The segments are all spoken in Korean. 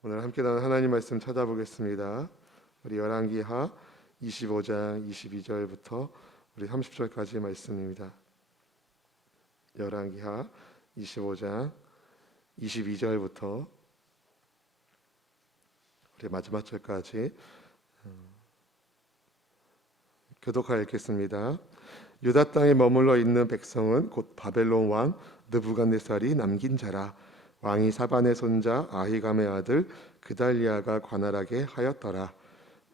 오늘 함께 나눈 하나님 말씀 찾아보겠습니다. 우리 열왕기하 25장 22절부터 우리 30절까지 말씀입니다. 열왕기하 25장 22절부터 우리 마지막 절까지 교독하여 읽겠습니다. 유다 땅에 머물러 있는 백성은 곧 바벨론 왕 느부갓네살이 남긴 자라. 왕이 사반의 손자 아히감의 아들 그달리아가 관할하게 하였더라.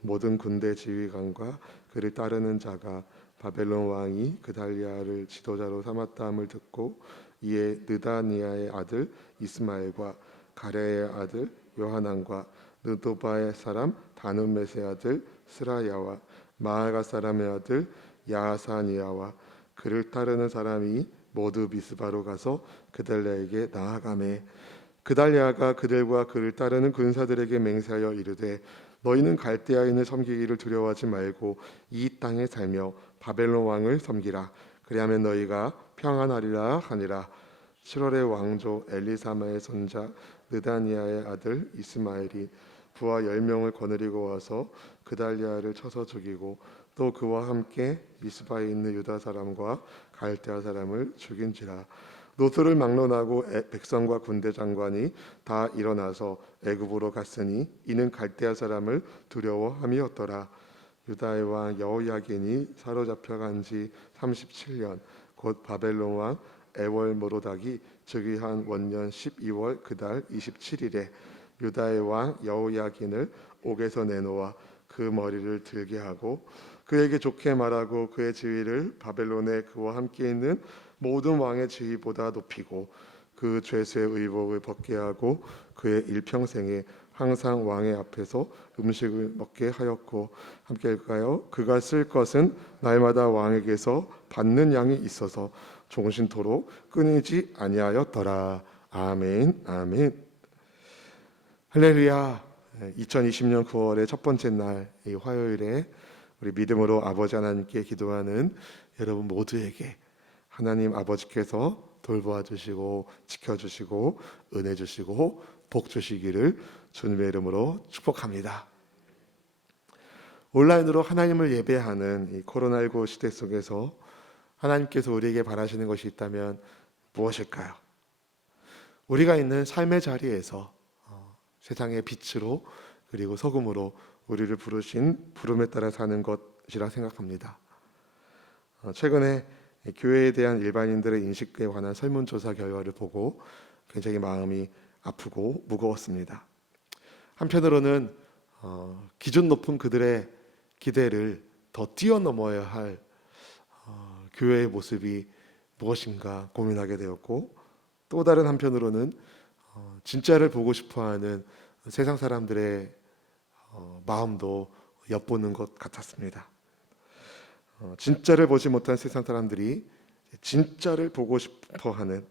모든 군대 지휘관과 그를 따르는 자가 바벨론 왕이 그달리아를 지도자로 삼았다함을 듣고 이에 느다니아의 아들 이스마엘과 가레의 아들 요하난과 느도바의 사람 다누메스의 아들 스라야와 마아가 사람의 아들 야사니아와 그를 따르는 사람이 모두 미스바로 가서 그달리아에게 나아가매 그달리아가 그들과 그를 따르는 군사들에게 맹세하여 이르되 너희는 갈대아인을 섬기기를 두려워하지 말고 이 땅에 살며 바벨론 왕을 섬기라. 그리하면 너희가 평안하리라 하니라. 7월의 왕조 엘리사마의 손자 느다니아의 아들 이스마엘이 부하 10명을 거느리고 와서 그달리아를 쳐서 죽이고 또 그와 함께 미스바에 있는 유다 사람과 갈대아 사람을 죽인지라. 노소를 막론하고 백성과 군대 장관이 다 일어나서 애굽으로 갔으니 이는 갈대아 사람을 두려워함이었더라. 유다의 왕 여호야긴이 사로잡혀간 지 37년 곧 바벨론 왕 에월모로닥이 즉위한 원년 12월 그달 27일에 유다의 왕 여호야긴을 옥에서 내놓아 그 머리를 들게 하고 그에게 좋게 말하고 그의 지위를 바벨론에 그와 함께 있는 모든 왕의 지위보다 높이고 그 죄수의 의복을 벗게 하고 그의 일평생에 항상 왕의 앞에서 음식을 먹게 하였고 함께 읽을까요? 그가 쓸 것은 날마다 왕에게서 받는 양이 있어서 종신토록 끊이지 아니하였더라. 아멘 아멘. 할렐루야. 2020년 9월의 첫 번째 날 이 화요일에 우리 믿음으로 아버지 하나님께 기도하는 여러분 모두에게 하나님 아버지께서 돌보아 주시고 지켜주시고 은혜 주시고 복 주시기를 주님의 이름으로 축복합니다. 온라인으로 하나님을 예배하는 이 코로나19 시대 속에서 하나님께서 우리에게 바라시는 것이 있다면 무엇일까요? 우리가 있는 삶의 자리에서 세상의 빛으로 그리고 소금으로 우리를 부르신 부름에 따라 사는 것이라 생각합니다. 최근에 교회에 대한 일반인들의 인식에 관한 설문조사 결과를 보고 굉장히 마음이 아프고 무거웠습니다. 한편으로는 기준 높은 그들의 기대를 더 뛰어넘어야 할 교회의 모습이 무엇인가 고민하게 되었고 또 다른 한편으로는 진짜를 보고 싶어하는 세상 사람들의 마음도 엿보는 것 같았습니다. 진짜를 보지 못한 세상 사람들이 진짜를 보고 싶어하는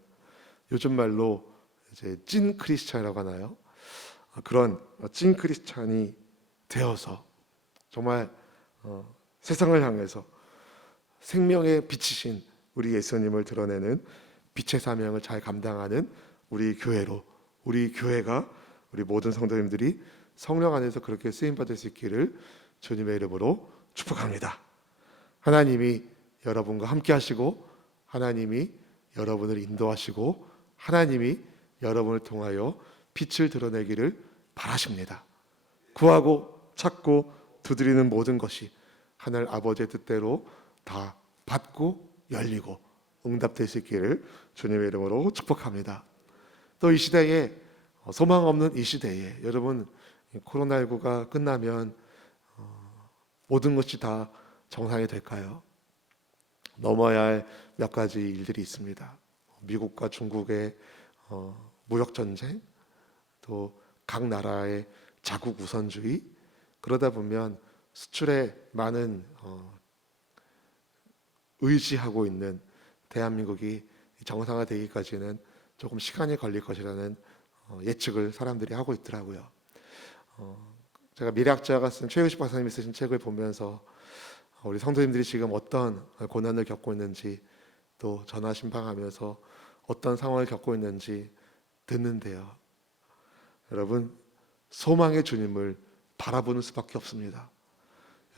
요즘 말로 이제 찐 크리스찬이라고 하나요? 그런 찐 크리스찬이 되어서 정말 세상을 향해서 생명의 빛이신 우리 예수님을 드러내는 빛의 사명을 잘 감당하는 우리 교회로 우리 교회가 우리 모든 성도님들이 성령 안에서 그렇게 쓰임받을 수 있기를 주님의 이름으로 축복합니다. 하나님이 여러분과 함께 하시고 하나님이 여러분을 인도하시고 하나님이 여러분을 통하여 빛을 드러내기를 바라십니다. 구하고 찾고 두드리는 모든 것이 하늘 아버지의 뜻대로 다 받고 열리고 응답될 수 있기를 주님의 이름으로 축복합니다. 또 이 시대에 소망 없는 이 시대에 여러분 코로나19가 끝나면 모든 것이 다 정상이 될까요? 넘어야 할 몇 가지 일들이 있습니다. 미국과 중국의 무역전쟁, 또 각 나라의 자국 우선주의, 그러다 보면 수출에 많은 의지하고 있는 대한민국이 정상화되기까지는 조금 시간이 걸릴 것이라는 예측을 사람들이 하고 있더라고요. 제가 미래학자가 쓴 최유식 박사님이 쓰신 책을 보면서 우리 성도님들이 지금 어떤 고난을 겪고 있는지 또 전화 신방하면서 어떤 상황을 겪고 있는지 듣는데요. 여러분 소망의 주님을 바라보는 수밖에 없습니다.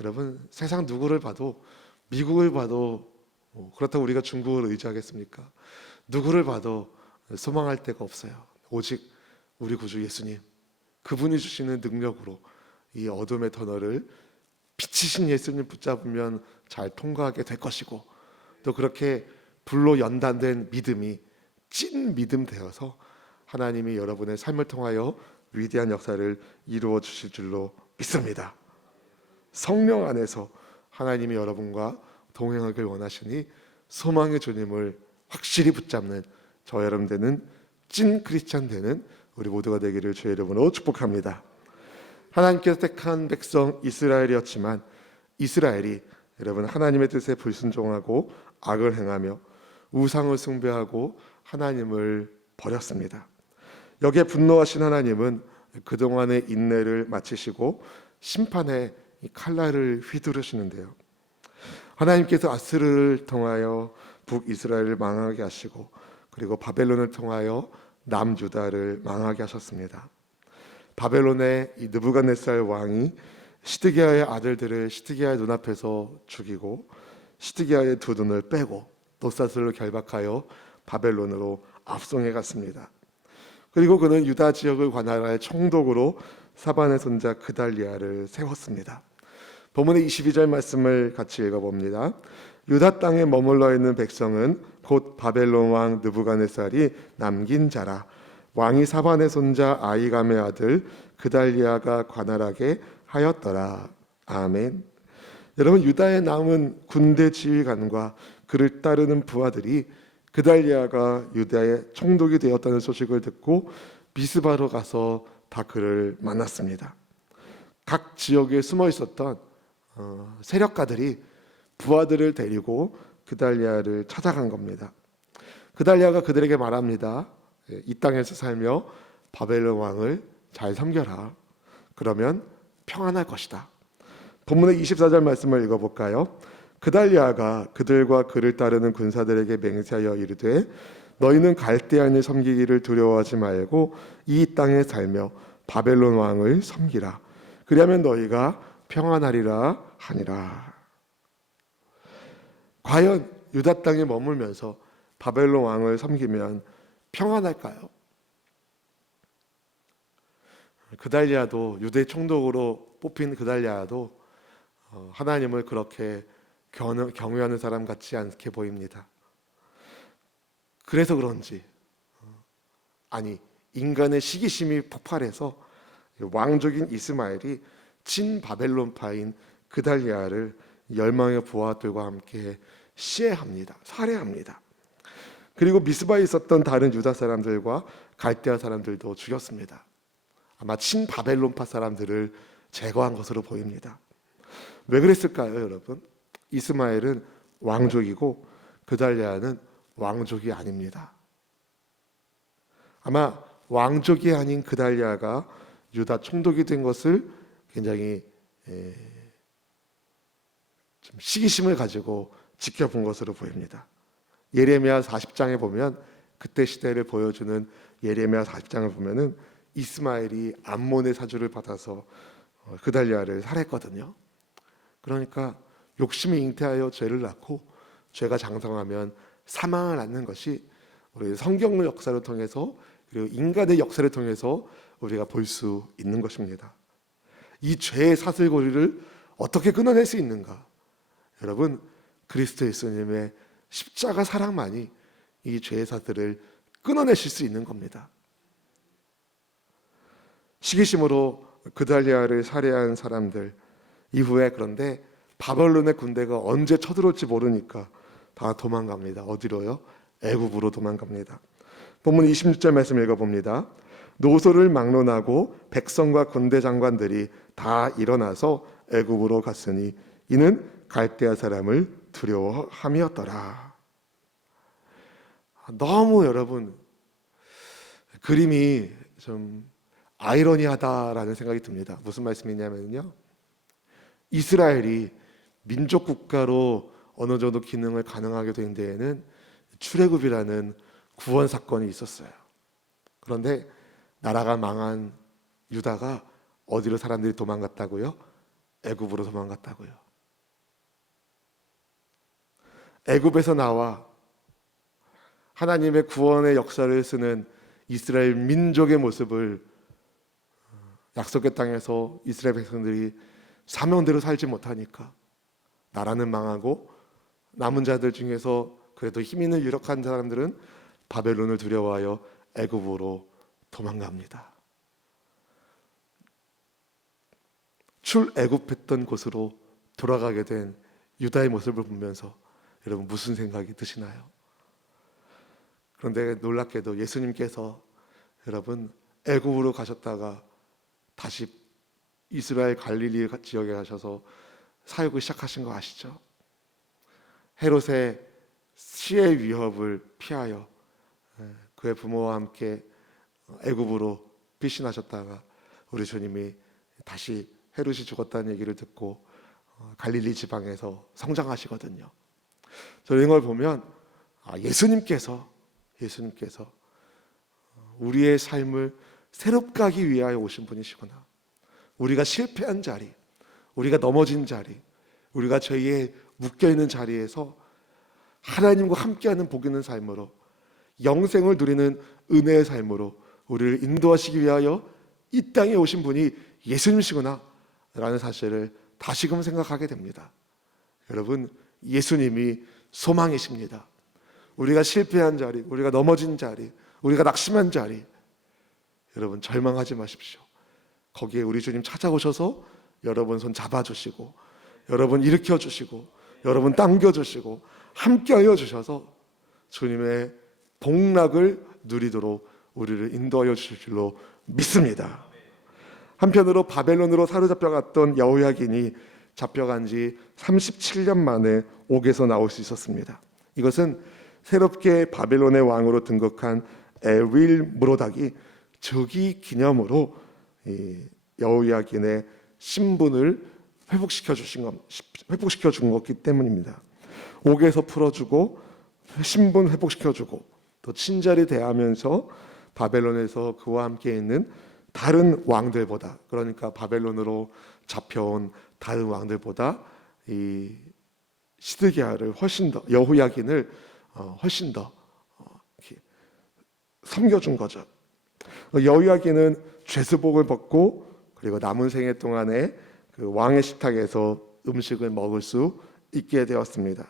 여러분, 세상 누구를 봐도, 미국을 봐도 그렇다고 우리가 중국을 의지하겠습니까? 누구를 봐도 소망할 데가 없어요. 오직 우리 구주 예수님, 그분이 주시는 능력으로 이 어둠의 터널을 빛이신 예수님 붙잡으면 잘 통과하게 될 것이고, 또 그렇게 불로 연단된 믿음이 찐 믿음 되어서 하나님이 여러분의 삶을 통하여 위대한 역사를 이루어 주실 줄로 믿습니다. 성령 안에서 하나님이 여러분과 동행하길 원하시니 소망의 주님을 확실히 붙잡는 저 여러분 되는 찐 크리스찬 되는 우리 모두가 되기를 주의 이름으로 축복합니다. 하나님께서 택한 백성 이스라엘이었지만 이스라엘이 여러분 하나님의 뜻에 불순종하고 악을 행하며 우상을 숭배하고 하나님을 버렸습니다. 여기에 분노하신 하나님은 그동안의 인내를 마치시고 심판의 칼날을 휘두르시는데요. 하나님께서 아스르를 통하여 북이스라엘을 망하게 하시고 그리고 바벨론을 통하여 남유다를 망하게 하셨습니다. 바벨론의 이 느부갓네살 왕이 시드기야의 아들들을 시드기야의 눈앞에서 죽이고 시드기야의 두 눈을 빼고 돛사슬로 결박하여 바벨론으로 압송해 갔습니다. 그리고 그는 유다 지역을 관할할 총독으로 사반의 손자 그달리아를 세웠습니다. 본문의 22절 말씀을 같이 읽어봅니다. 유다 땅에 머물러 있는 백성은 곧 바벨론 왕 느부갓네살이 남긴 자라. 왕이 사반의 손자 아히감의 아들 그달리아가 관할하게 하였더라. 아멘. 여러분, 유다에 남은 군대 지휘관과 그를 따르는 부하들이 그달리아가 유다의 총독이 되었다는 소식을 듣고 미스바로 가서 다 그를 만났습니다. 각 지역에 숨어 있었던 세력가들이 부하들을 데리고 그달리아를 찾아간 겁니다. 그달리아가 그들에게 말합니다. 이 땅에서 살며 바벨론 왕을 잘 섬겨라. 그러면 평안할 것이다. 본문의 24절 말씀을 읽어볼까요? 그달리아가 그들과 그를 따르는 군사들에게 맹세하여 이르되 너희는 갈대아인을 섬기기를 두려워하지 말고 이 땅에 살며 바벨론 왕을 섬기라. 그리하면 너희가 평안하리라 하니라. 과연 유다 땅에 머물면서 바벨론 왕을 섬기면 평안할까요? 그달리아도 유대 총독으로 뽑힌 그달리아도 하나님을 그렇게 경외하는 사람 같지 않게 보입니다. 그래서 그런지 아니 인간의 시기심이 폭발해서 왕족인 이스마엘이 친 바벨론파인 그달리아를 열망의 부하들과 함께 시해합니다. 살해합니다. 그리고 미스바에 있었던 다른 유다 사람들과 갈대아 사람들도 죽였습니다. 아마 친 바벨론파 사람들을 제거한 것으로 보입니다. 왜 그랬을까요, 여러분? 이스마엘은 왕족이고 그달리아는 왕족이 아닙니다. 아마 왕족이 아닌 그달리아가 유다 총독이 된 것을 굉장히 좀 시기심을 가지고 지켜본 것으로 보입니다. 예레미야 40장에 보면 그때 시대를 보여주는 예레미야 40장을 보면은 이스마엘이 암몬의 사주를 받아서 그달리아를 살해했거든요. 그러니까 욕심이 잉태하여 죄를 낳고 죄가 장성하면 사망을 낳는 것이 우리 성경의 역사를 통해서 그리고 인간의 역사를 통해서 우리가 볼 수 있는 것입니다. 이 죄의 사슬고리를 어떻게 끊어낼 수 있는가? 여러분, 그리스도 예수님의 십자가 사랑만이 이 죄의 사슬을 끊어내실 수 있는 겁니다. 시기심으로 그달리아를 살해한 사람들 이후에 그런데 바벨론의 군대가 언제 쳐들어올지 모르니까 다 도망갑니다. 어디로요? 애굽으로 도망갑니다. 본문 26절 말씀 읽어봅니다. 노소를 막론하고 백성과 군대 장관들이 다 일어나서 애굽으로 갔으니 이는 갈대아 사람을 두려워함이었더라. 너무 여러분 그림이 좀 아이러니하다라는 생각이 듭니다. 무슨 말씀이냐면요, 이스라엘이 민족 국가로 어느 정도 기능을 가능하게 된 데에는 출애굽이라는 구원 사건이 있었어요. 그런데 나라가 망한 유다가 어디로 사람들이 도망갔다고요? 애굽으로 도망갔다고요. 애굽에서 나와 하나님의 구원의 역사를 쓰는 이스라엘 민족의 모습을 약속의 땅에서 이스라엘 백성들이 사명대로 살지 못하니까 나라는 망하고 남은 자들 중에서 그래도 힘 있는 유력한 사람들은 바벨론을 두려워하여 애굽으로 도망갑니다. 출애굽했던 곳으로 돌아가게 된 유다의 모습을 보면서 여러분 무슨 생각이 드시나요? 그런데 놀랍게도 예수님께서 여러분 애굽으로 가셨다가 다시 이스라엘 갈릴리 지역에 가셔서 사역을 시작하신 거 아시죠? 헤롯의 시의 위협을 피하여 그의 부모와 함께 애굽으로 피신하셨다가 우리 주님이 다시 헤롯이 죽었다는 얘기를 듣고 갈릴리 지방에서 성장하시거든요. 저는 이걸 보면 예수님께서 우리의 삶을 새롭게 하기 위하여 오신 분이시구나. 우리가 실패한 자리, 우리가 넘어진 자리, 우리가 죄에 묶여있는 자리에서 하나님과 함께하는 복 있는 삶으로, 영생을 누리는 은혜의 삶으로 우리를 인도하시기 위하여 이 땅에 오신 분이 예수님이시구나 라는 사실을 다시금 생각하게 됩니다. 여러분, 예수님이 소망이십니다. 우리가 실패한 자리, 우리가 넘어진 자리, 우리가 낙심한 자리, 여러분 절망하지 마십시오. 거기에 우리 주님 찾아오셔서 여러분 손 잡아주시고, 여러분 일으켜주시고, 여러분 당겨주시고, 함께하여 주셔서 주님의 복락을 누리도록 우리를 인도하여 주실 줄로 믿습니다. 한편으로 바벨론으로 사로잡혀갔던 여호야긴이 잡혀간 지 37년 만에 옥에서 나올 수 있었습니다. 이것은 새롭게 바벨론의 왕으로 등극한 에윌 무로닥이 즉위 기념으로 여호야긴의 신분을 회복시켜 준 거기 때문입니다. 옥에서 풀어주고 신분 회복시켜주고 또 친절히 대하면서 바벨론에서 그와 함께 있는 다른 왕들보다, 그러니까 바벨론으로 잡혀온 다른 왕들보다 이 시드기야를 훨씬 더, 여호야긴을 훨씬 더 섬겨준 거죠. 여호야긴은 죄수복을 벗고 그리고 남은 생애 동안에 그 왕의 식탁에서 음식을 먹을 수 있게 되었습니다.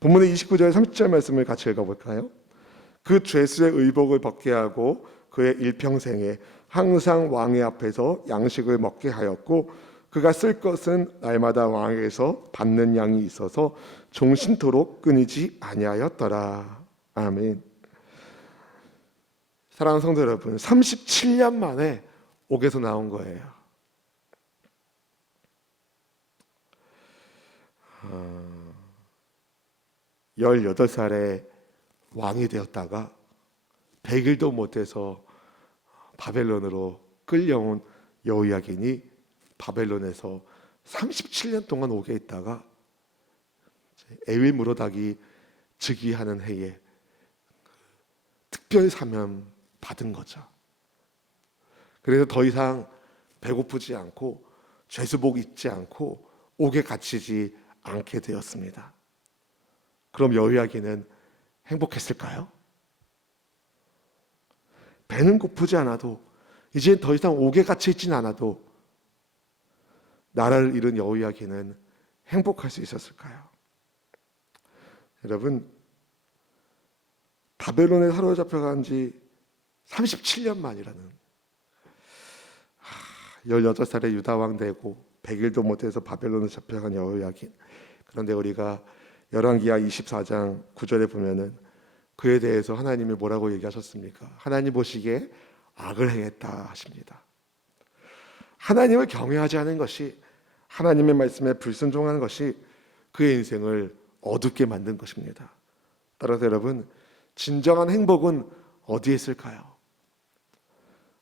본문의 29절 30절 말씀을 같이 읽어볼까요? 그 죄수의 의복을 벗게 하고 그의 일평생에 항상 왕의 앞에서 양식을 먹게 하였고 그가 쓸 것은 날마다 왕에게서 받는 양이 있어서 종신토록 끊이지 아니하였더라. 아멘. 사랑하는 성도 여러분, 37년 만에 옥에서 나온 거예요. 18살에 왕이 되었다가 100일도 못해서 바벨론으로 끌려온 여호야긴이 바벨론에서 37년 동안 옥에 있다가 에윌 무로닥이 즉위하는 해에 특별 사면 받은 거죠. 그래서 더 이상 배고프지 않고 죄수복 입지 않고 옥에 갇히지 않게 되었습니다. 그럼 여호야긴은 행복했을까요? 배는 고프지 않아도, 이제 더 이상 옥에 갇혀 있지는 않아도 나라를 잃은 여호야긴은 행복할 수 있었을까요? 여러분, 바벨론에 사로잡혀간 지 37년 만이라는 18살에 유다왕 되고 100일도 못해서 바벨론에 잡혀간 여호야긴. 그런데 우리가 열왕기하 24장 9절에 보면은 그에 대해서 하나님이 뭐라고 얘기하셨습니까? 하나님 보시기에 악을 행했다 하십니다. 하나님을 경외하지 않은 것이, 하나님의 말씀에 불순종하는 것이 그의 인생을 어둡게 만든 것입니다. 따라서 여러분, 진정한 행복은 어디에 있을까요?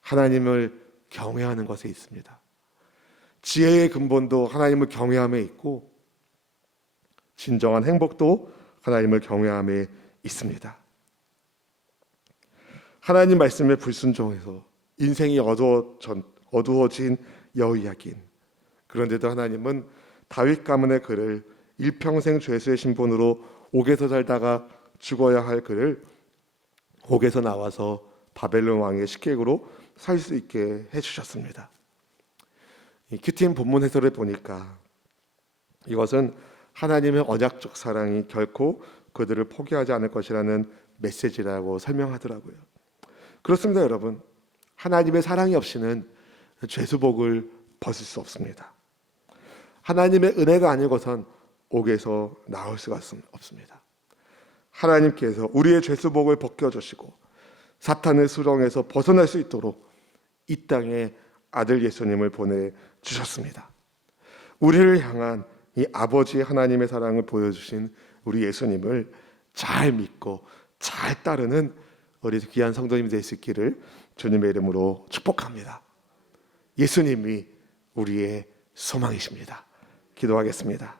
하나님을 경외하는 것에 있습니다. 지혜의 근본도 하나님을 경외함에 있고 진정한 행복도 하나님을 경외함에 있습니다. 하나님 말씀에 불순종해서 인생이 어두워진 여호야긴. 그런데도 하나님은 다윗 가문의 그를 일평생 죄수의 신분으로 옥에서 살다가 죽어야 할 그를 옥에서 나와서 바벨론 왕의 식객으로 살 수 있게 해주셨습니다. 이 큐티인 본문 해설을 보니까 이것은 하나님의 언약적 사랑이 결코 그들을 포기하지 않을 것이라는 메시지라고 설명하더라고요. 그렇습니다, 여러분. 하나님의 사랑이 없이는 죄수복을 벗을 수 없습니다. 하나님의 은혜가 아니고선 옥에서 나올 수가 없습니다. 하나님께서 우리의 죄수복을 벗겨주시고 사탄의 수렁에서 벗어날 수 있도록 이 땅에 아들 예수님을 보내주셨습니다. 우리를 향한 이 아버지 하나님의 사랑을 보여주신 우리 예수님을 잘 믿고 잘 따르는 우리 귀한 성도님이 될 수 있기를 주님의 이름으로 축복합니다. 예수님이 우리의 소망이십니다. 기도하겠습니다.